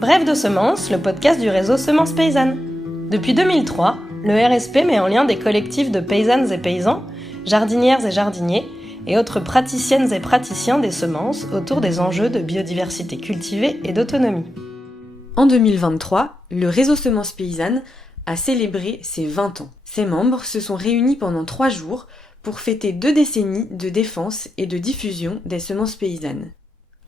Brève de semences, le podcast du réseau Semences Paysannes. Depuis 2003, le RSP met en lien des collectifs de paysannes et paysans, jardinières et jardiniers, et autres praticiennes et praticiens des semences autour des enjeux de biodiversité cultivée et d'autonomie. En 2023, le réseau Semences Paysannes a célébré ses 20 ans. Ses membres se sont réunis pendant 3 jours pour fêter 2 décennies de défense et de diffusion des semences paysannes.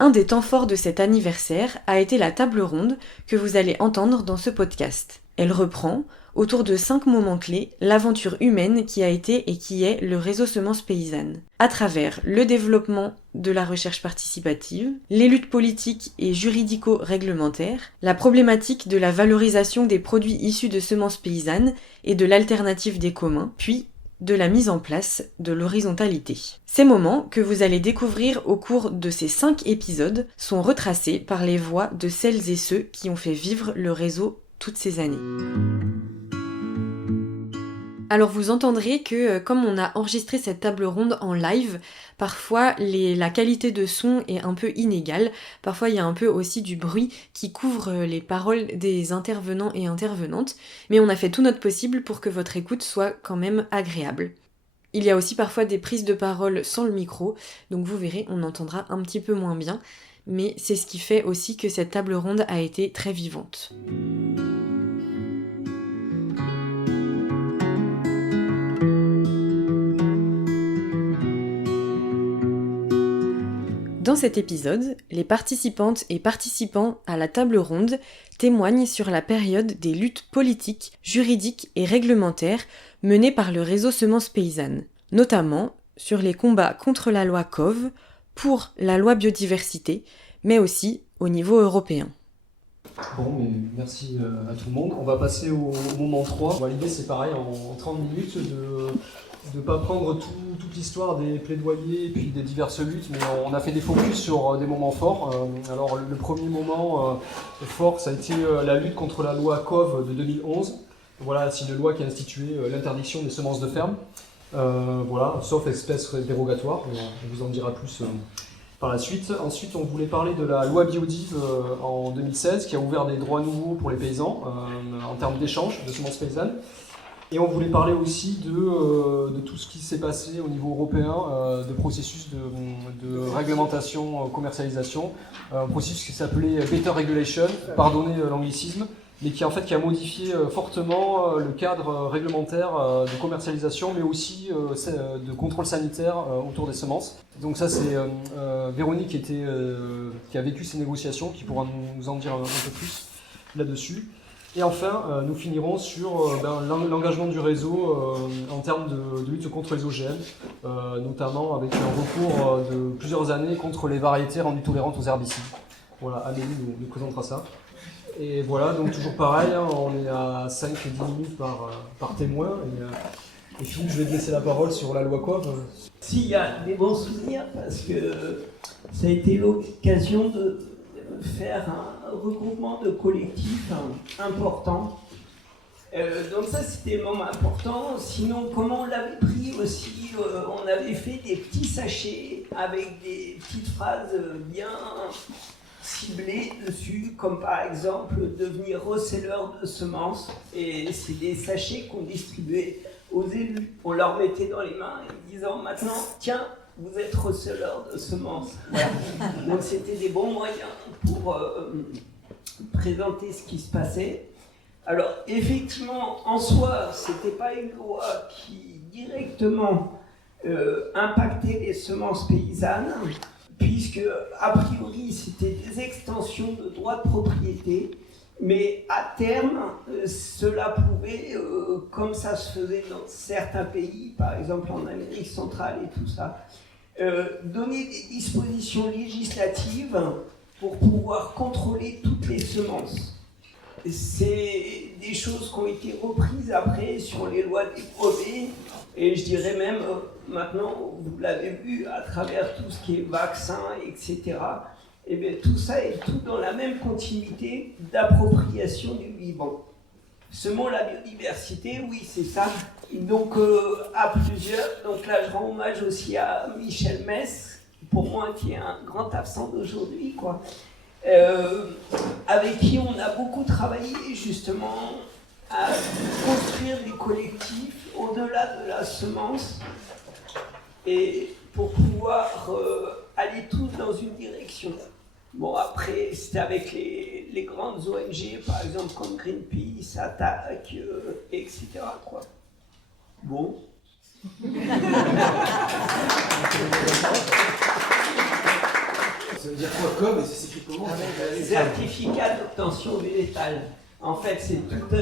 Un des temps forts de cet anniversaire a été la table ronde que vous allez entendre dans ce podcast. Elle reprend, autour de 5 moments clés, l'aventure humaine qui a été et qui est le réseau Semences Paysannes, à travers le développement de la recherche participative, les luttes politiques et juridico-réglementaires, la problématique de la valorisation des produits issus de semences paysannes et de l'alternative des communs, puis de la mise en place de l'horizontalité. Ces moments, que vous allez découvrir au cours de ces 5 épisodes, sont retracés par les voix de celles et ceux qui ont fait vivre le réseau toutes ces années. Alors vous entendrez que comme on a enregistré cette table ronde en live, parfois la qualité de son est un peu inégale, parfois il y a un peu aussi du bruit qui couvre les paroles des intervenants et intervenantes, mais on a fait tout notre possible pour que votre écoute soit quand même agréable. Il y a aussi parfois des prises de parole sans le micro, donc vous verrez, on entendra un petit peu moins bien, mais c'est ce qui fait aussi que cette table ronde a été très vivante. Dans cet épisode, les participantes et participants à la table ronde témoignent sur la période des luttes politiques, juridiques et réglementaires menées par le réseau Semences Paysannes, notamment sur les combats contre la loi COV, pour la loi biodiversité, mais aussi au niveau européen. Bon, mais merci à tout le monde. On va passer au moment 3. Bon, l'idée c'est pareil, en 30 minutes, de ne pas prendre toute l'histoire des plaidoyers et puis des diverses luttes, mais on a fait des focus sur des moments forts. Alors le premier moment fort, ça a été la lutte contre la loi COV de 2011. Voilà, c'est une loi qui a institué l'interdiction des semences de ferme, sauf espèces dérogatoires. On vous en dira plus par la suite. Ensuite, on voulait parler de la loi Biodiv en 2016, qui a ouvert des droits nouveaux pour les paysans en termes d'échange de semences paysannes. Et on voulait parler aussi de tout ce qui s'est passé au niveau européen, de processus de réglementation, commercialisation, un processus qui s'appelait Better Regulation, pardonnez l'anglicisme, mais qui a modifié fortement le cadre réglementaire de commercialisation, mais aussi de contrôle sanitaire autour des semences. Donc ça, c'est Véronique qui a vécu ces négociations, qui pourra nous en dire un peu plus là-dessus. Et enfin, nous finirons sur l'engagement du réseau en termes de lutte contre les OGM, notamment avec un recours de plusieurs années contre les variétés rendues tolérantes aux herbicides. Voilà, Amélie nous présentera ça. Et voilà, donc toujours pareil, on est à 5-10 minutes par témoin. Et Philippe, je vais te laisser la parole sur la loi COV. S'il y a des bons souvenirs, parce que ça a été l'occasion de faire un regroupement de collectifs important. Donc ça, c'était le moment important. Sinon, comment on l'avait pris aussi, on avait fait des petits sachets avec des petites phrases bien ciblées dessus, comme par exemple devenir receleur de semences. Et c'est des sachets qu'on distribuait aux élus. On leur mettait dans les mains en disant maintenant, tiens, vous êtes receleur de semences. Voilà. Donc c'était des bons moyens pour présenter ce qui se passait. Alors effectivement, en soi, c'était pas une loi qui directement impactait les semences paysannes, puisque a priori c'était des extensions de droits de propriété, mais à terme, cela pouvait, comme ça se faisait dans certains pays, par exemple en Amérique centrale et tout ça, donner des dispositions législatives pour pouvoir contrôler toutes les semences. C'est des choses qui ont été reprises après sur les lois des brevets, et je dirais même maintenant, vous l'avez vu à travers tout ce qui est vaccins, etc. Et bien tout ça est tout dans la même continuité d'appropriation du vivant. Semons la biodiversité, oui, c'est ça. Donc, à plusieurs. Donc là, je rends hommage aussi à Michel Mess, pour moi, qui est un grand absent d'aujourd'hui, quoi. avec qui on a beaucoup travaillé justement à construire des collectifs au-delà de la semence et pour pouvoir aller tous dans une direction. Bon, après, c'était avec les grandes ONG, par exemple comme Greenpeace, Attac, etc. quoi. Bon. Ça veut dire quoi comme et ça s'écrit comment? Certificat d'obtention végétale. En fait, c'est toutes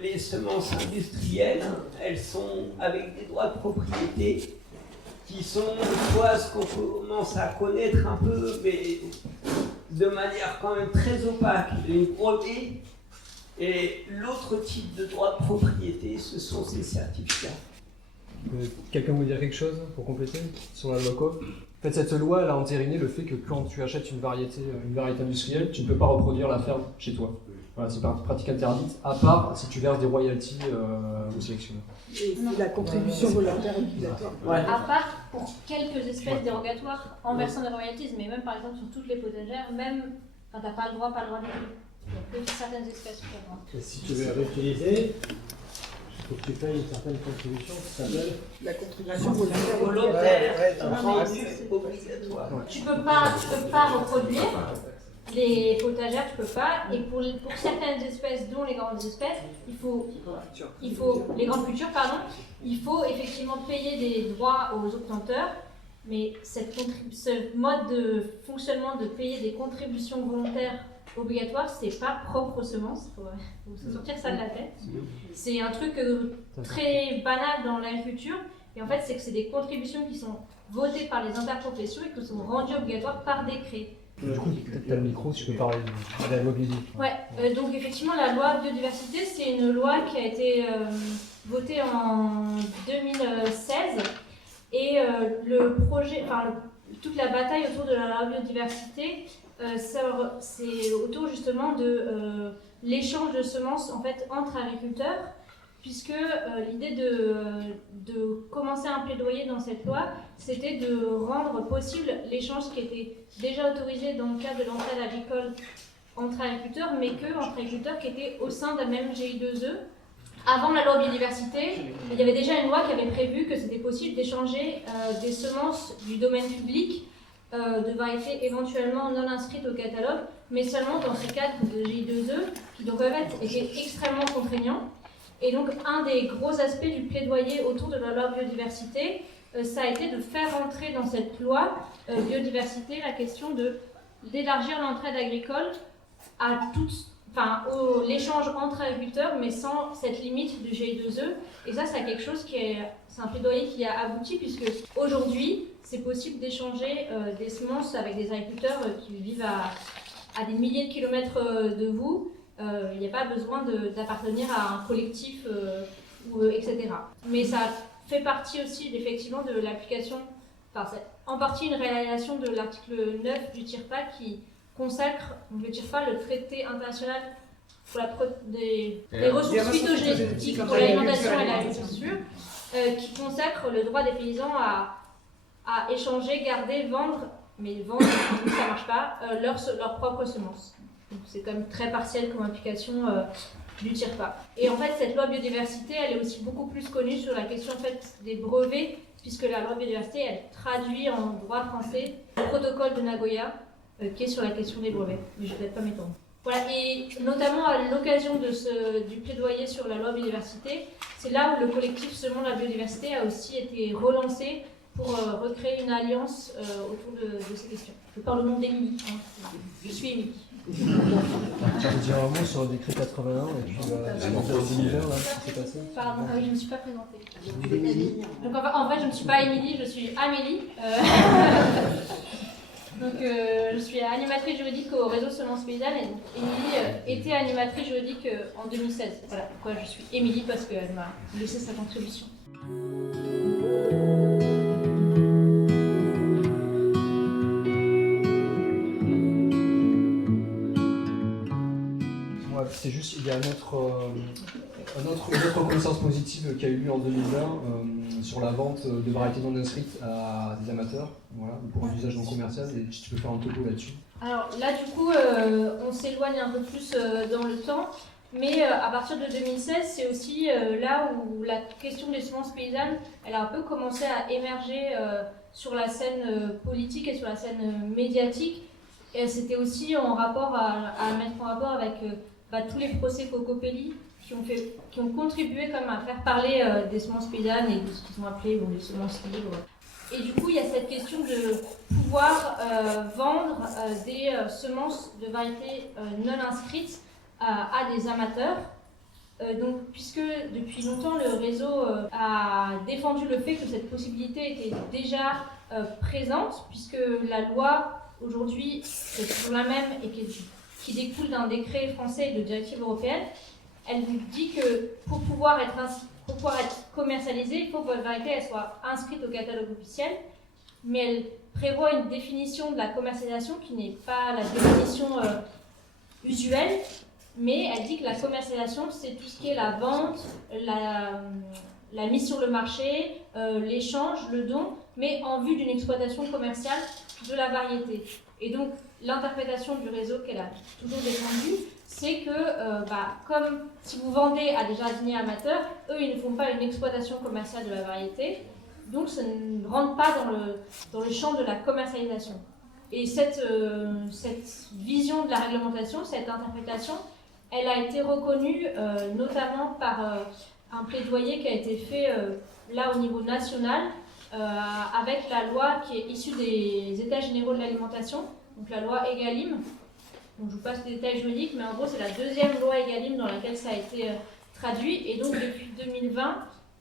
les semences industrielles, elles sont avec des droits de propriété qui sont soit ce qu'on commence à connaître un peu, mais de manière quand même très opaque, les brevets. Et l'autre type de droit de propriété, ce sont ces certificats. Quelqu'un veut dire quelque chose pour compléter sur la loi COP? En fait, cette loi, elle a entériné le fait que quand tu achètes une variété industrielle, tu ne peux pas reproduire la ferme chez toi. Voilà, c'est une pratique interdite, à part si tu verses des royalties au sélectionneur. Et la contribution volontaire obligatoire. Ouais. À part pour quelques espèces dérogatoires en versant des royalties, mais même par exemple sur toutes les potagères, même quand t'as pas le droit du tout. Il y a que certaines espèces qui ont le droit. Et si tu veux réutiliser, il faut que tu payes une certaine contribution qui s'appelle La contribution volontaire Volontaire, Non, rendu obligatoire. Tu peux pas reproduire les potagères, tu peux pas. Et pour certaines espèces, dont les grandes espèces, il faut les grandes cultures, pardon, il faut effectivement payer des droits aux obtenteurs. Mais ce mode de fonctionnement de payer des contributions volontaires obligatoires, c'est pas propre aux semences. Faut se sortir ça de la tête. C'est un truc très banal dans l'agriculture. Et en fait, c'est que c'est des contributions qui sont votées par les interprofessions et qui sont rendues obligatoires par décret. Du coup, peut-être que tu as le micro, si tu peux parler de la loi biodiversité. Ouais, donc effectivement, la loi biodiversité, c'est une loi qui a été votée en 2016. Et le projet, toute la bataille autour de la loi biodiversité, c'est autour justement de l'échange de semences en fait, entre agriculteurs, puisque l'idée de commencer un plaidoyer dans cette loi, c'était de rendre possible l'échange qui était déjà autorisé dans le cadre de l'entraide agricole entre agriculteurs, mais entre agriculteurs qui étaient au sein d'un même GI2E. Avant la loi biodiversité, il y avait déjà une loi qui avait prévu que c'était possible d'échanger des semences du domaine public de variétés éventuellement non inscrites au catalogue, mais seulement dans ce cadre de GI2E, qui donc en fait était extrêmement contraignant. Et donc un des gros aspects du plaidoyer autour de la loi biodiversité, ça a été de faire entrer dans cette loi biodiversité la question d'élargir l'entraide agricole à l'échange entre agriculteurs, mais sans cette limite du GI2E. Et ça, c'est quelque chose c'est un plaidoyer qui a abouti, puisque aujourd'hui, c'est possible d'échanger des semences avec des agriculteurs qui vivent à des milliers de kilomètres de vous. Il n'y a pas besoin d'appartenir à un collectif, etc. Mais ça fait partie aussi, effectivement, de l'application, c'est en partie une réalisation de l'article 9 du TIRPA qui consacre, le TIRPA, le traité international pour des ressources phytogénétiques pour l'alimentation et l'agriculture, qui consacre le droit des paysans à échanger, garder, vendre, mais vendre, ça ne marche pas, leurs propres semences. Donc c'est quand même très partiel comme application du TIRPA. Et en fait, cette loi biodiversité, elle est aussi beaucoup plus connue sur la question en fait, des brevets, puisque la loi biodiversité, elle traduit en droit français le protocole de Nagoya, qui est sur la question des brevets, mais je ne vais peut-être pas m'étendre. Voilà, et notamment à l'occasion du plaidoyer sur la loi biodiversité, c'est là où le collectif Semons la biodiversité a aussi été relancé pour recréer une alliance autour de ces questions. Je parle au nom d'Émilie, je suis Émilie. Je peux dire un mot sur le décret 81 et puis l'univers là, ce qui s'est passé. Pardon, oui, je ne me suis pas présentée. Donc en vrai, je ne suis pas Émilie, je suis Amélie. Donc je suis animatrice juridique au réseau Semences Paysannes et Émilie était animatrice juridique en 2016. Voilà pourquoi je suis Émilie, parce qu'elle m'a laissé sa contribution. C'est juste, il y a une autre reconnaissance positive qui a eu lieu en 2020 sur la vente de variétés non inscrites à des amateurs, voilà, pour un usage non commercial, et si tu peux faire un topo là-dessus. Alors là, du coup, on s'éloigne un peu plus dans le temps, mais à partir de 2016, c'est aussi là où la question des semences paysannes, elle a un peu commencé à émerger sur la scène politique et sur la scène médiatique. Et c'était aussi en rapport à mettre en rapport avec tous les procès Cocopelli qui ont contribué quand même à faire parler des semences paysannes et de ce qu'ils ont appelé les semences libres. Et du coup, il y a cette question de pouvoir vendre des semences de variétés non inscrites à des amateurs. Donc, puisque depuis longtemps, le réseau a défendu le fait que cette possibilité était déjà présente, puisque la loi, aujourd'hui, c'est toujours la même et qui découle d'un décret français et de directives européennes, elle nous dit que pour pouvoir être commercialisée, il faut que votre variété elle soit inscrite au catalogue officiel, mais elle prévoit une définition de la commercialisation qui n'est pas la définition usuelle, mais elle dit que la commercialisation, c'est tout ce qui est la vente, la mise sur le marché, l'échange, le don, mais en vue d'une exploitation commerciale de la variété. Et donc, l'interprétation du réseau qu'elle a toujours défendue, c'est que, comme si vous vendez à des jardiniers amateurs, eux, ils ne font pas une exploitation commerciale de la variété, donc ça ne rentre pas dans le champ de la commercialisation. Et cette vision de la réglementation, cette interprétation, elle a été reconnue notamment par un plaidoyer qui a été fait là au niveau national, avec la loi qui est issue des États généraux de l'alimentation, donc la loi EGalim. Donc je vous passe les détails juridiques, mais en gros c'est la deuxième loi EGalim dans laquelle ça a été traduit. Et donc depuis 2020,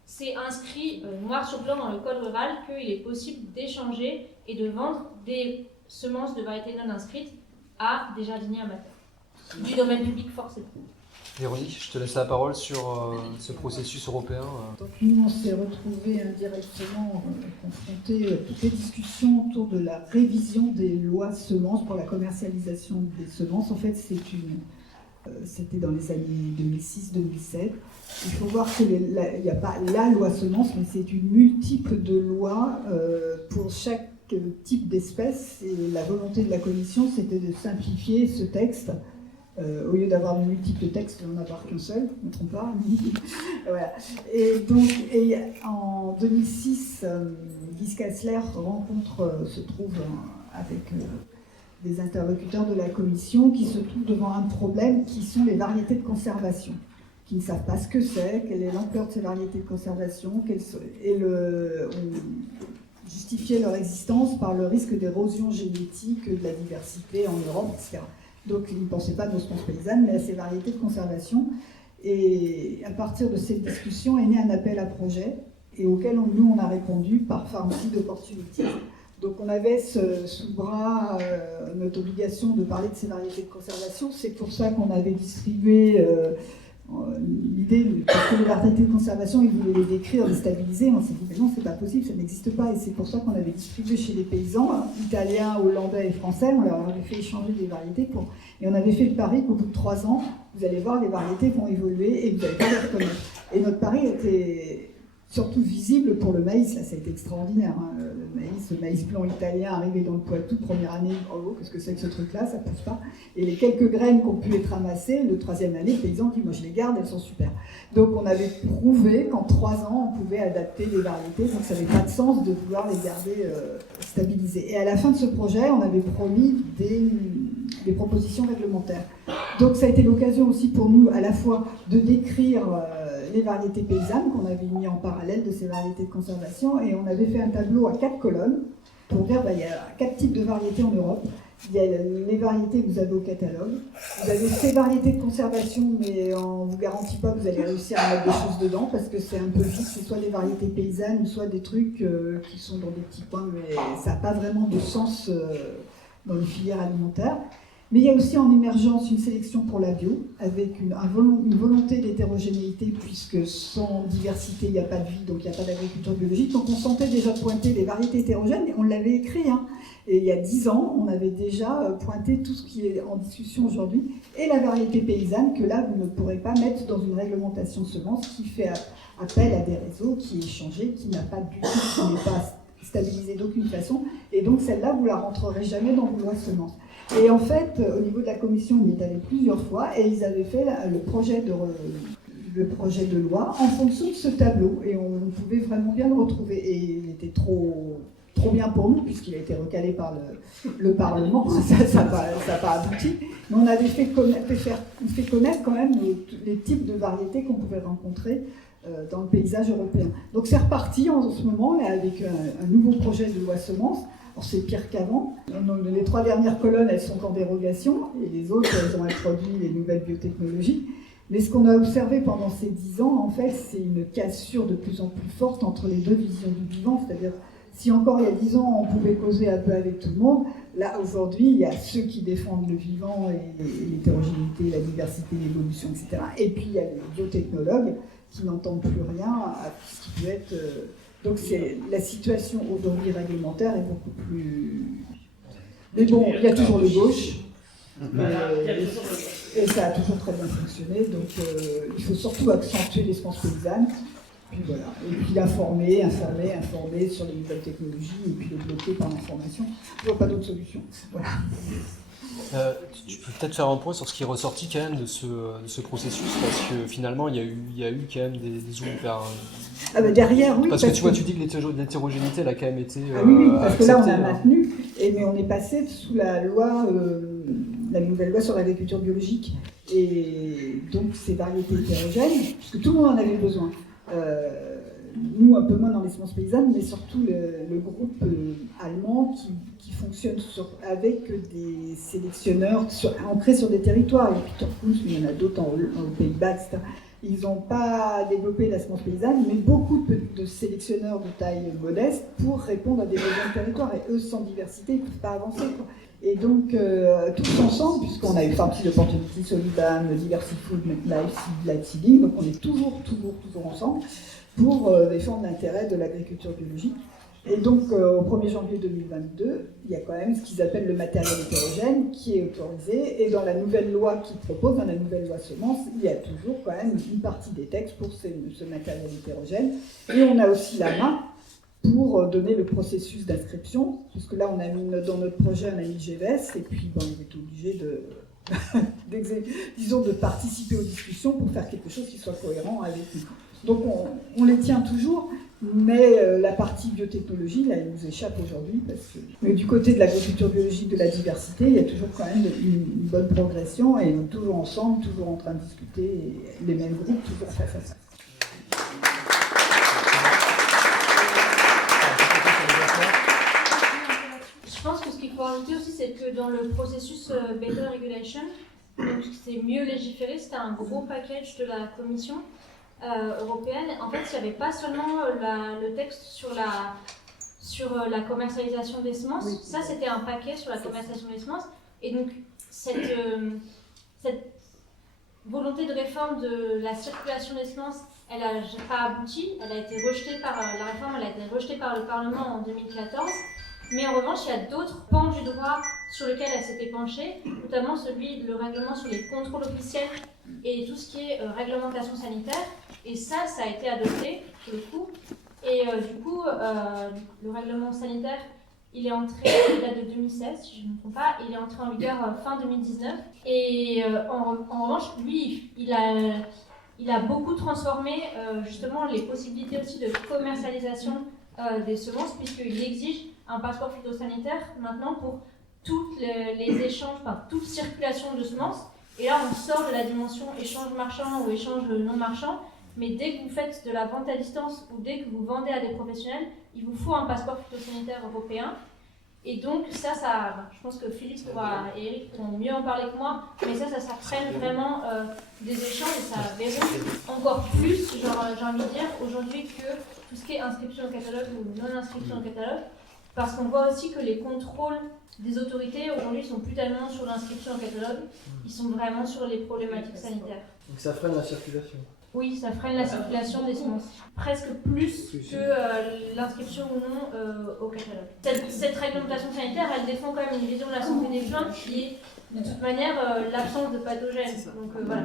c'est inscrit noir sur blanc dans le code rural qu'il est possible d'échanger et de vendre des semences de variétés non inscrites à des jardiniers amateurs. Du domaine public forcément. Véronique, je te laisse la parole sur ce processus européen. Donc nous, on s'est retrouvés indirectement confrontés à toutes les discussions autour de la révision des lois semences pour la commercialisation des semences. En fait, c'était dans les années 2006-2007. Il faut voir qu'il n'y a pas la loi semence, mais c'est une multiple de lois pour chaque type d'espèce. Et la volonté de la Commission, c'était de simplifier ce texte. Au lieu d'avoir de multiples textes, d'en avoir qu'un seul, je ne me trompe pas. Voilà. Et donc, en 2006, Guy Kessler se trouve avec des interlocuteurs de la Commission qui se trouvent devant un problème qui sont les variétés de conservation, qui ne savent pas ce que c'est, quelle est l'ampleur de ces variétés de conservation, on justifiait leur existence par le risque d'érosion génétique de la diversité en Europe, etc. Donc ils ne pensaient pas aux semences paysannes, mais à ces variétés de conservation. Et à partir de cette discussion est né un appel à projet, et auquel on a répondu par Farm Seed Opportunity. Donc on avait sous bras notre obligation de parler de ces variétés de conservation. C'est pour ça qu'on avait distribué l'idée, parce que les variétés de conservation, ils voulaient les décrire, les stabiliser. On s'est dit, mais non, c'est pas possible, ça n'existe pas. Et c'est pour ça qu'on avait distribué chez les paysans, italiens, hollandais et français, on leur avait fait échanger des variétés. Et on avait fait le pari qu'au bout de 3 ans, vous allez voir, les variétés vont évoluer et vous n'allez pas les reconnaître. Et notre pari était surtout visible pour le maïs. Là, ça a été extraordinaire. Hein. Le maïs blanc italien arrivé dans le Poitou, première année, oh, qu'est-ce que c'est que ce truc-là, ça ne pousse pas. Et les quelques graines qui ont pu être ramassées, le 3e année, le paysan dit, moi je les garde, elles sont super. Donc on avait prouvé qu'en 3 ans, on pouvait adapter les variétés, donc ça n'avait pas de sens de vouloir les garder stabilisées. Et à la fin de ce projet, on avait promis des propositions réglementaires. Donc ça a été l'occasion aussi pour nous, à la fois de décrire les variétés paysannes qu'on avait mis en parallèle de ces variétés de conservation, et on avait fait un tableau à 4 colonnes pour dire il y a 4 types de variétés en Europe. Il y a les variétés que vous avez au catalogue, vous avez ces variétés de conservation, mais on ne vous garantit pas que vous allez réussir à mettre des choses dedans, parce que c'est un peu vite, c'est soit des variétés paysannes, ou soit des trucs qui sont dans des petits coins, mais ça n'a pas vraiment de sens dans les filières alimentaires. Mais il y a aussi en émergence une sélection pour la bio, avec une volonté d'hétérogénéité, puisque sans diversité, il n'y a pas de vie, donc il n'y a pas d'agriculture biologique. Donc on sentait déjà pointer les variétés hétérogènes, et on l'avait écrit. Hein. Et il y a 10 ans, on avait déjà pointé tout ce qui est en discussion aujourd'hui, et la variété paysanne, que là, vous ne pourrez pas mettre dans une réglementation semence qui fait appel à des réseaux, qui est échangé, qui n'a pas de but, qui n'est pas stabilisé d'aucune façon. Et donc celle-là, vous ne la rentrerez jamais dans vos lois semences. Et en fait, au niveau de la commission, on y est allé plusieurs fois et ils avaient fait le projet de loi en fonction de ce tableau. Et on pouvait vraiment bien le retrouver. Et il était trop bien pour nous, puisqu'il a été recalé par le Parlement. Ça n'a pas abouti. Mais on avait fait connaître quand même les types de variétés qu'on pouvait rencontrer dans le paysage européen. Donc c'est reparti en ce moment là, avec un nouveau projet de loi semences. Alors c'est pire qu'avant. Les 3 dernières colonnes, elles sont en dérogation, et les autres, elles ont introduit les nouvelles biotechnologies. Mais ce qu'on a observé pendant ces 10 ans, en fait, c'est une cassure de plus en plus forte entre les deux visions du vivant. C'est-à-dire, si encore il y a 10 ans, on pouvait causer un peu avec tout le monde, là, aujourd'hui, il y a ceux qui défendent le vivant et l'hétérogénéité, la diversité, l'évolution, etc. Et puis, il y a les biotechnologues qui n'entendent plus rien à ce qui peut être... Donc, la situation aujourd'hui réglementaire est beaucoup plus... Mais bon, il y a toujours le gauche. Et ça a toujours très bien fonctionné. Donc, il faut surtout accentuer les semences paysannes. Puis voilà. Et puis informer sur les nouvelles technologies et puis les bloquer par l'information. Il n'y a pas d'autre solution. Voilà. Tu peux peut-être faire un point sur ce qui est ressorti quand même de ce processus, parce que finalement il y a eu quand même des zooms vers... derrière, oui. Parce que tu vois, tu dis que l'hétérogénéité elle a quand même été oui, parce que là on a acceptée, maintenu, mais on est passé sous la loi, la nouvelle loi sur l'agriculture biologique, et donc ces variétés hétérogènes, puisque tout le monde en avait besoin. Nous, un peu moins dans les semences paysannes, mais surtout le groupe allemand qui fonctionne avec des sélectionneurs ancrés sur des territoires. Il y a Peter Kunz, mais il y en a d'autres aux Pays-Bas, etc. Ils n'ont pas développé la semence paysanne, mais beaucoup de sélectionneurs de taille modeste pour répondre à des besoins de territoire. Et eux, sans diversité, ils ne peuvent pas avancer, quoi. Et donc, tous ensemble, puisqu'on a eu Farm Seed Opportunity, Solidam, Diversity Food, Light Seeding, donc on est toujours ensemble pour défendre l'intérêt de l'agriculture biologique. Et donc, au 1er janvier 2022, il y a quand même ce qu'ils appellent le matériel hétérogène qui est autorisé. Et dans la nouvelle loi qu'ils proposent, dans la nouvelle loi semences, il y a toujours quand même une partie des textes pour ce matériel hétérogène. Et on a aussi la main pour donner le processus d'inscription, puisque là, on a mis dans notre projet, on a mis le GVS, et puis on est obligé de participer aux discussions pour faire quelque chose qui soit cohérent avec nous. Donc on les tient toujours, mais la partie biotechnologie, là, elle nous échappe aujourd'hui. Mais du côté de l'agriculture biologique, de la diversité, il y a toujours quand même une bonne progression, et on est toujours ensemble, toujours en train de discuter, et les mêmes groupes, toujours face à ça. Je pense que ce qu'il faut ajouter aussi, c'est que dans le processus Better Regulation, donc c'est mieux légiférer, c'était un gros package de la Commission européenne. En fait, il n'y avait pas seulement le texte sur la commercialisation des semences, oui. Ça c'était un paquet sur la commercialisation des semences, et donc cette volonté de réforme de la circulation des semences, elle n'a pas abouti, elle a été rejetée par la réforme, elle a été rejetée par le Parlement en 2014. Mais en revanche, il y a d'autres pans du droit sur lesquels elle s'était penchée, notamment le règlement sur les contrôles officiels et tout ce qui est réglementation sanitaire. Et ça a été adopté, sur le coup. Et du coup, le règlement sanitaire, il date de 2016, si je ne me trompe pas, il est entré en vigueur fin 2019. Et en revanche, lui, il a beaucoup transformé justement les possibilités aussi de commercialisation des semences, puisqu'il exige un passeport phytosanitaire maintenant pour toutes les échanges, enfin toute circulation de semences. Et là, on sort de la dimension échange marchand ou échange non marchand, mais dès que vous faites de la vente à distance ou dès que vous vendez à des professionnels, il vous faut un passeport phytosanitaire européen. Et donc ça je pense que Philippe et Eric pourront mieux en parler que moi, mais ça freine vraiment des échanges, et ça verrouille encore plus, j'ai envie de dire, aujourd'hui que tout ce qui est inscription au catalogue ou non-inscription au catalogue, parce qu'on voit aussi que les contrôles des autorités aujourd'hui ne sont plus tellement sur l'inscription au catalogue, ils sont vraiment sur les problématiques sanitaires. Donc ça freine la circulation. Oui, ça freine la circulation des semences, presque plus que l'inscription ou non au catalogue. Cette réglementation sanitaire, elle défend quand même une vision de la santé des plantes qui est de toute manière l'absence de pathogènes. Donc voilà.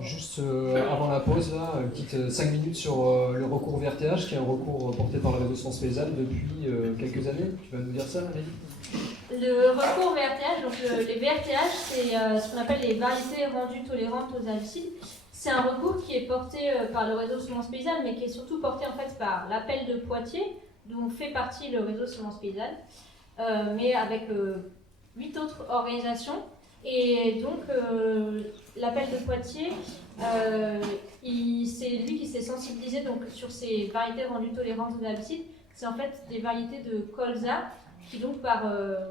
Juste avant la pause, là, une petite minutes sur le recours VRTH, qui est un recours porté par le réseau Semences Paysannes depuis quelques années. Tu vas nous dire ça, Amélie ? Le recours VRTH, donc les VRTH, c'est ce qu'on appelle les variétés rendues tolérantes aux herbicides. C'est un recours qui est porté par le réseau Semences Paysannes, mais qui est surtout porté en fait par l'Appel de Poitiers, dont fait partie le réseau Semences Paysannes, mais avec 8 autres organisations. Et donc l'Appel de Poitiers, c'est lui qui s'est sensibilisé donc, sur ces variétés rendues tolérantes aux herbicides. C'est en fait des variétés de colza qui donc par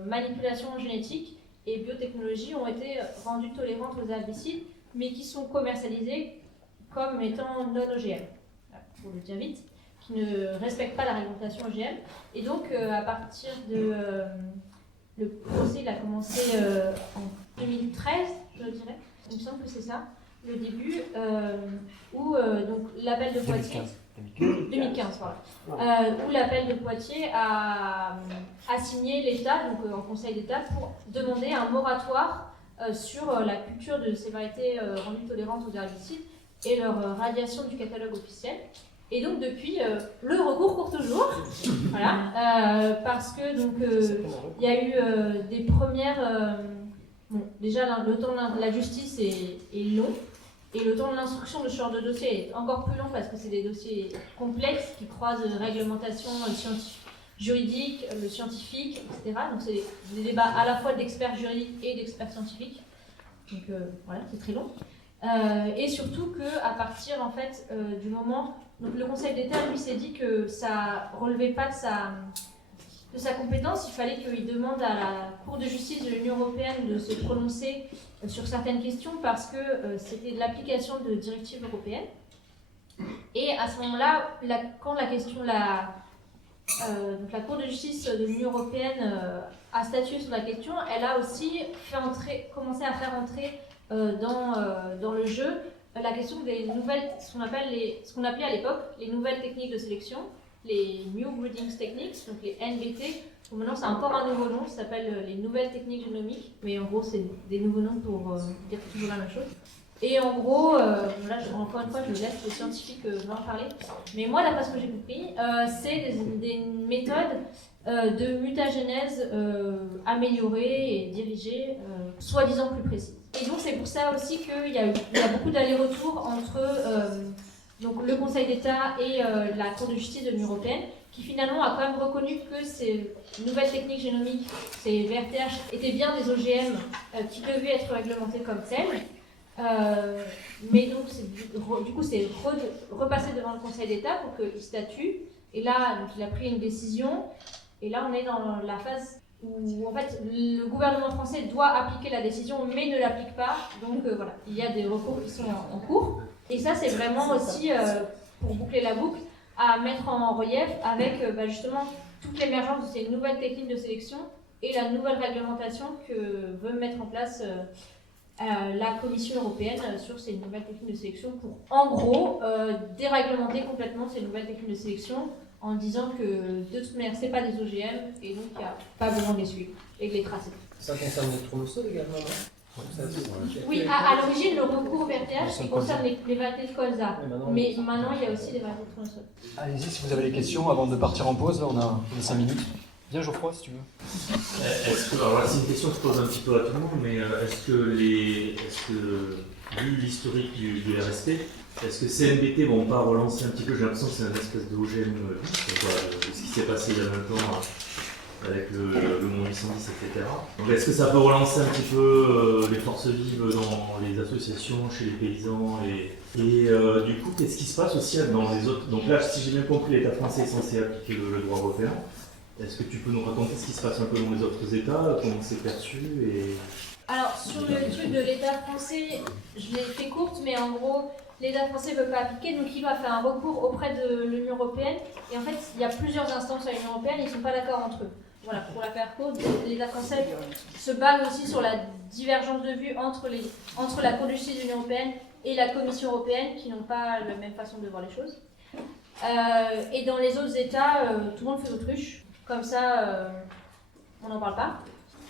manipulation génétique et biotechnologie ont été rendues tolérantes aux herbicides, mais qui sont commercialisées comme étant non OGM, pour le dire vite, qui ne respectent pas la réglementation OGM. Et donc à partir de... le procès il a commencé en 2013, je dirais, il me semble que c'est ça, le début, où donc l'appel de Poitiers... 2015, voilà. Où l'appel de Poitiers a signé l'État, donc en Conseil d'État, pour demander un moratoire sur la culture de ces variétés rendues tolérantes aux herbicides et leur radiation du catalogue officiel. Et donc depuis, le recours court toujours, voilà, parce que donc il y a eu des premières... bon, déjà le temps de la justice est long. Et le temps de l'instruction de ce genre de dossier est encore plus long parce que c'est des dossiers complexes qui croisent réglementation juridique, le scientifique, etc. Donc c'est des débats à la fois d'experts juridiques et d'experts scientifiques. Donc voilà, c'est très long. Et surtout qu'à partir en fait, du moment... Donc le Conseil d'État, lui, s'est dit que ça ne relevait pas de sa compétence. Il fallait qu'il demande à la Cour de justice de l'Union européenne de se prononcer sur certaines questions parce que c'était de l'application de directives européennes. Et à ce moment-là, quand la Cour de justice de l'Union européenne a statué sur la question, elle a aussi commencé à faire entrer dans le jeu la question des nouvelles, ce qu'on appelait à l'époque les nouvelles techniques de sélection, les New Breeding Techniques, donc les NBT. Bon, maintenant, c'est encore un nouveau nom, ça s'appelle les nouvelles techniques génomiques, mais en gros, c'est des nouveaux noms pour dire toujours la même chose. Et en gros, là, encore une fois, je laisse les scientifiques en parler, mais moi, d'après ce que j'ai compris, c'est des méthodes de mutagénèse améliorées et dirigées, soi-disant plus précises. Et donc, c'est pour ça aussi qu'il y a beaucoup d'allers-retours entre donc, le Conseil d'État et la Cour de justice de l'Union européenne, qui finalement a quand même reconnu que ces nouvelles techniques génomiques, ces VRTH, étaient bien des OGM qui devaient être réglementés comme tels. Mais donc, du coup, c'est repassé devant le Conseil d'État pour qu'il statue. Et là, donc, il a pris une décision. Et là, on est dans la phase où, en fait, le gouvernement français doit appliquer la décision, mais ne l'applique pas. Donc, voilà, il y a des recours qui sont en cours. Et ça, c'est vraiment aussi, pour boucler la boucle, à mettre en relief avec justement toute l'émergence de ces nouvelles techniques de sélection et la nouvelle réglementation que veut mettre en place la Commission européenne sur ces nouvelles techniques de sélection pour, en gros, déréglementer complètement ces nouvelles techniques de sélection en disant que de toute manière, c'est pas des OGM et donc il n'y a pas besoin de les suivre et de les tracer. Ça concerne les tournesols également, non ? Oui, à l'origine, le recours VRTH, il concerne les variétés de colza. Mais maintenant, il y a aussi des variétés de tournesol. Allez-y, si vous avez des questions avant de partir en pause, là, on a 5 minutes. Viens, Geoffroy, si tu veux. Alors là, c'est une question que je pose un petit peu à tout le monde, mais est-ce que vu l'historique du RSP, est-ce que CNBT vont pas relancer un petit peu, j'ai l'impression que c'est une espèce de OGM, ce qui s'est passé il y a même avec le Mont 810, etc. Donc est-ce que ça peut relancer un petit peu les forces vives dans les associations, chez les paysans et du coup, qu'est-ce qui se passe aussi dans les autres... Donc là, si j'ai bien compris, l'État français est censé appliquer le droit européen. Est-ce que tu peux nous raconter ce qui se passe un peu dans les autres États, comment c'est perçu Alors, sur le truc de l'État français, je l'ai fait courte, mais en gros, l'État français ne veut pas appliquer, donc il va faire un recours auprès de l'Union européenne. Et en fait, il y a plusieurs instances à l'Union européenne, ils ne sont pas d'accord entre eux. Voilà, pour la faire courte, l'État français se base aussi sur la divergence de vues entre la Cour de justice de l'Union européenne et la Commission européenne, qui n'ont pas la même façon de voir les choses. Et dans les autres États, tout le monde fait l'autruche. Comme ça, on n'en parle pas.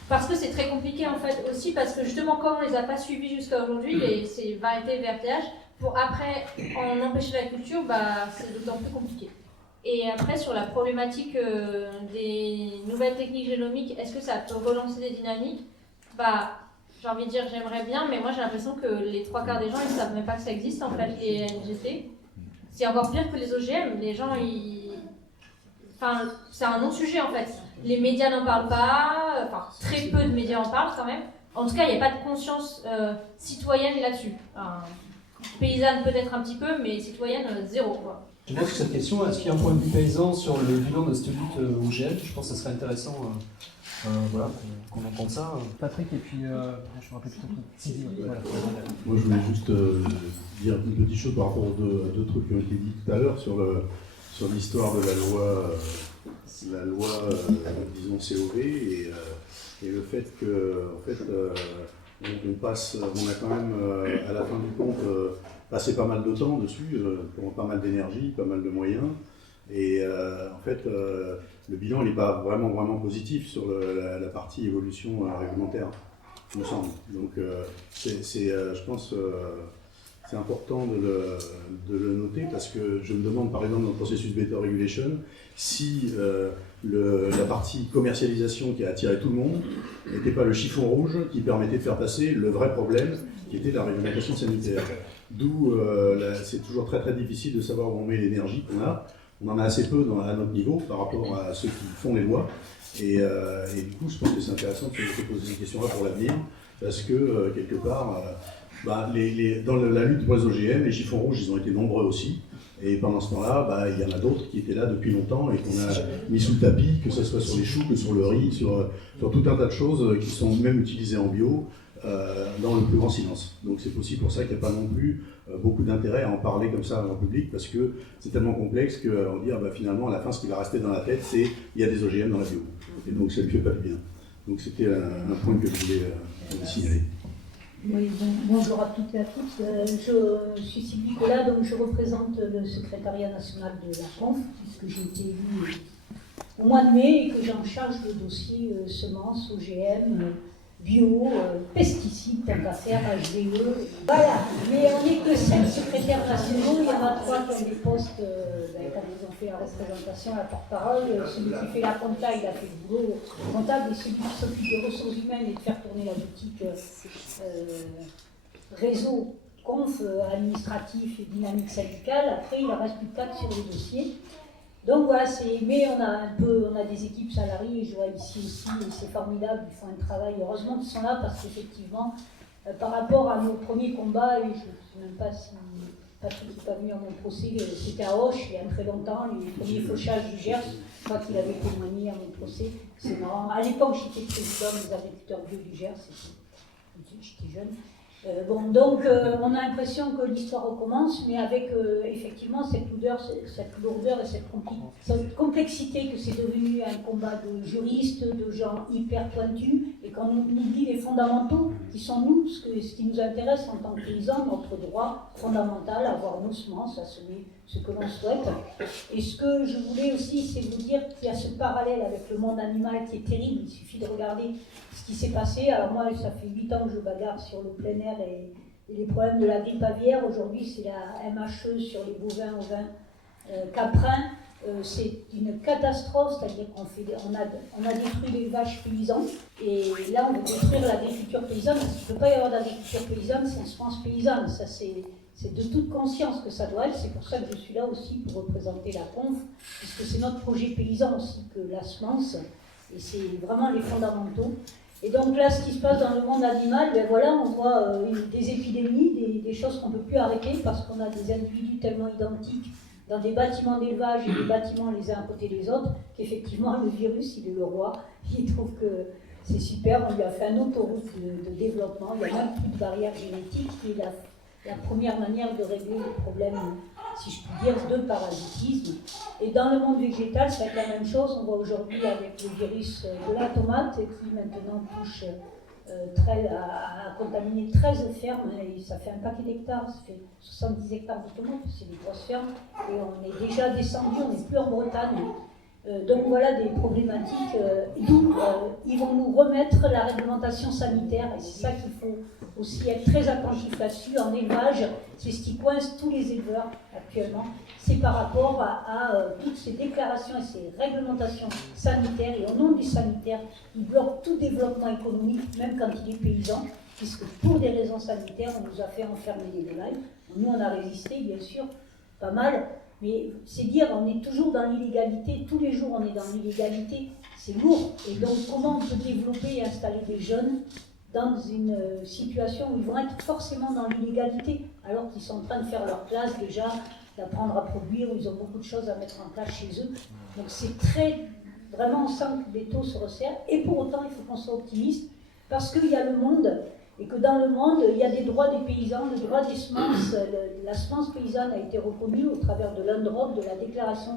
Parce que c'est très compliqué en fait aussi, parce que justement, comme on ne les a pas suivis jusqu'à aujourd'hui, ces variétés VRTH, pour après en empêcher la culture, c'est d'autant plus compliqué. Et après, sur la problématique des nouvelles techniques génomiques, est-ce que ça peut relancer des dynamiques? J'ai envie de dire j'aimerais bien, mais moi j'ai l'impression que les 3/4 des gens ils ne savent même pas que ça existe en fait, les NGT. C'est encore pire que les OGM, les gens c'est un non-sujet en fait. Les médias n'en parlent pas, très peu de médias en parlent quand même. En tout cas, il n'y a pas de conscience citoyenne là-dessus. Paysanne peut-être un petit peu, mais citoyenne zéro quoi. Je pense que cette question, est-ce qu'il y a un point de vue paysan sur le bilan de cette lutte OGM? Je pense que ça serait intéressant qu'on entende ça. Patrick, et puis je me rappelle plus trop. Sylvie, voilà. Moi, je voulais juste dire une petite chose par rapport aux deux trucs qui ont été dit tout à l'heure sur l'histoire de la loi disons COV et le fait que on a quand même à la fin du compte passé pas mal de temps dessus, pour pas mal d'énergie, pas mal de moyens, et le bilan n'est pas vraiment positif sur la partie évolution réglementaire, il me semble. Donc je pense c'est important de le noter parce que je me demande par exemple dans le processus Better Regulation si la partie commercialisation qui a attiré tout le monde n'était pas le chiffon rouge qui permettait de faire passer le vrai problème qui était la réglementation sanitaire. D'où c'est toujours très difficile de savoir où on met l'énergie qu'on a. On en a assez peu à notre niveau par rapport à ceux qui font les lois. Et du coup, je pense que c'est intéressant de se poser ces questions-là pour l'avenir parce que quelque part, dans la lutte pour les OGM, les chiffons rouges, ils ont été nombreux aussi. Et pendant ce temps-là, il y en a d'autres qui étaient là depuis longtemps et qu'on a mis sous le tapis, que ce soit sur les choux, que sur le riz, sur tout un tas de choses qui sont même utilisées en bio, dans le plus grand silence. Donc c'est aussi pour ça qu'il n'y a pas non plus beaucoup d'intérêt à en parler comme ça en public, parce que c'est tellement complexe qu'on dit finalement à la fin ce qui va rester dans la tête c'est il y a des OGM dans la bio. Et donc ça ne lui fait pas de bien. Donc c'était un point que je voulais signaler. Oui, bonjour à toutes et à tous. Je suis Sylvie Collat, donc je représente le secrétariat national de la CONF, puisque j'ai été élue au mois de mai et que j'en charge le dossier semences, OGM, bio, pesticides, tant qu'à faire, HVE. Voilà, mais on n'est que 5 secrétaires nationaux, il y en a 3 qui ont des postes, quand ils ont fait la représentation, la porte-parole, celui qui fait la compta, il a fait le boulot comptable, et celui qui s'occupe des ressources humaines et de faire tourner la boutique réseau, conf, administratif et dynamique syndicale. Après, il en reste plus de 4 sur le dossier. Donc voilà, mais on a des équipes salariées, je vois ici aussi, et c'est formidable, ils font un travail, heureusement qu'ils sont là, parce qu'effectivement, par rapport à nos premiers combats, et je ne sais même pas si Patrick n'est pas venu à mon procès, c'était à Auch, il y a très longtemps, les premiers fauchages du Gers, je crois qu'il avait témoigné à mon procès, c'est marrant. À l'époque, j'étais président des agriculteurs bio du Gers, j'étais jeune. Donc on a l'impression que l'histoire recommence, mais avec effectivement cette lourdeur et cette complexité que c'est devenu un combat de juristes, de gens hyper pointus, et qu'on oublie les fondamentaux qui sont nous, ce qui nous intéresse en tant que paysans, notre droit fondamental à avoir nos semences, à semer ce que l'on souhaite. Et ce que je voulais aussi, c'est vous dire qu'il y a ce parallèle avec le monde animal qui est terrible. Il suffit de regarder ce qui s'est passé. Alors moi, ça fait 8 ans que je bagarre sur le plein air et les problèmes de la grippe aviaire. Aujourd'hui, c'est la MHE sur les bovins, ovins, caprins. C'est une catastrophe, c'est-à-dire qu'on a détruit l'élevage paysan, et là on veut détruire l'agriculture paysanne, parce qu'il ne peut pas y avoir d'agriculture paysanne sans semence paysanne. Ça, c'est de toute conscience que ça doit être, c'est pour ça que je suis là aussi pour représenter la CONF, puisque c'est notre projet paysan aussi que la semence, et c'est vraiment les fondamentaux. Et donc là, ce qui se passe dans le monde animal, on voit des épidémies, des choses qu'on ne peut plus arrêter, parce qu'on a des individus tellement identiques dans des bâtiments d'élevage et des bâtiments les uns à côté des autres, qu'effectivement le virus, il est le roi, il trouve que c'est super, on lui a fait un autoroute de développement, il n'y a même plus de barrière génétique, qui est la première manière de régler le problème, si je puis dire, de parasitisme. Et dans le monde végétal, ça va être la même chose, on voit aujourd'hui avec le virus de la tomate, qui maintenant touche à contaminer 13 fermes, et ça fait un paquet d'hectares, ça fait 70 hectares de tomates, c'est des grosses fermes, et on est déjà descendu, on n'est plus en Bretagne. Donc voilà des problématiques d'où ils vont nous remettre la réglementation sanitaire, et c'est ça qu'il faut aussi être très attentif là-dessus. En élevage, c'est ce qui coince tous les éleveurs actuellement, c'est par rapport à toutes ces déclarations et ces réglementations sanitaires, et au nom du sanitaire, ils bloquent tout développement économique, même quand il est paysan, puisque pour des raisons sanitaires, on nous a fait enfermer des volailles. Nous, on a résisté, bien sûr, pas mal. Mais c'est dire, on est toujours dans l'illégalité, tous les jours on est dans l'illégalité, c'est lourd. Et donc comment on peut développer et installer des jeunes dans une situation où ils vont être forcément dans l'illégalité, alors qu'ils sont en train de faire leur classe déjà, d'apprendre à produire, où ils ont beaucoup de choses à mettre en place chez eux. Donc c'est très, vraiment on sent que les taux se resserrent, et pour autant il faut qu'on soit optimiste, parce qu'il y a le monde, et que dans le monde, il y a des droits des paysans, le droit des semences. La semence paysanne a été reconnue au travers de l'UNDROP, de la Déclaration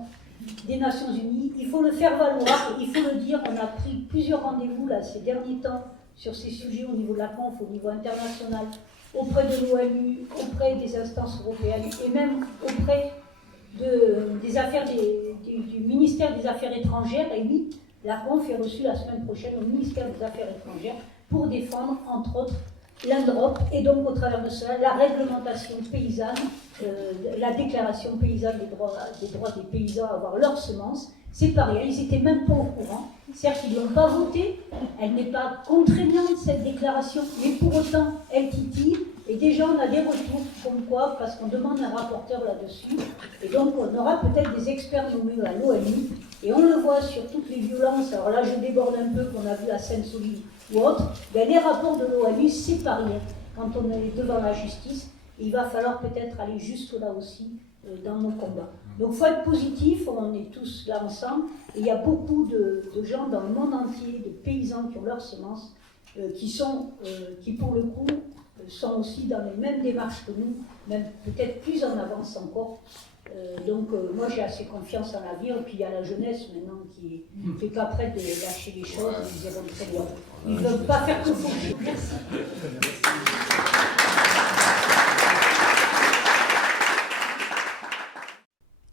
des Nations Unies. Il faut le faire valoir, il faut le dire. On a pris plusieurs rendez-vous là, ces derniers temps sur ces sujets au niveau de la CONF, au niveau international, auprès de l'ONU, auprès des instances européennes et même auprès des affaires du ministère des Affaires étrangères. Et oui, la CONF est reçue la semaine prochaine au ministère des Affaires étrangères pour défendre, entre autres, l'UNDROP et donc au travers de cela, la réglementation paysanne, la déclaration paysanne des droits des paysans à avoir leurs semences. C'est pareil, ils n'étaient même pas au courant. Certes, ils n'ont pas voté, elle n'est pas contraignante cette déclaration, mais pour autant, elle titille. Et déjà, on a des retours comme quoi, parce qu'on demande un rapporteur là-dessus, et donc on aura peut-être des experts nommés à l'ONU, et on le voit sur toutes les violences. Alors là, je déborde un peu, qu'on a vu à Seine-Soline ou autre. Ben, les rapports de l'ONU, c'est pas rien. Quand on est devant la justice, il va falloir peut-être aller jusque là aussi dans nos combats. Donc il faut être positif, on est tous là ensemble, et il y a beaucoup de gens dans le monde entier, de paysans qui ont leurs semences, qui pour le coup sont aussi dans les mêmes démarches que nous, même peut-être plus en avance encore. Donc moi j'ai assez confiance en l'avenir, et puis il y a la jeunesse maintenant qui fait qu'après de lâcher les choses, ils iront très bien. Ils ne veulent pas faire que faucher. Merci.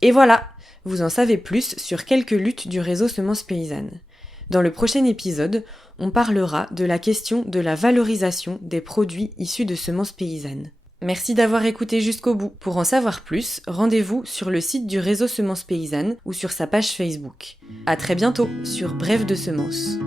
Et voilà, vous en savez plus sur quelques luttes du réseau Semences Paysannes. Dans le prochain épisode, on parlera de la question de la valorisation des produits issus de semences paysannes. Merci d'avoir écouté jusqu'au bout. Pour en savoir plus, rendez-vous sur le site du réseau Semences Paysannes ou sur sa page Facebook. À très bientôt sur Bref de Semences.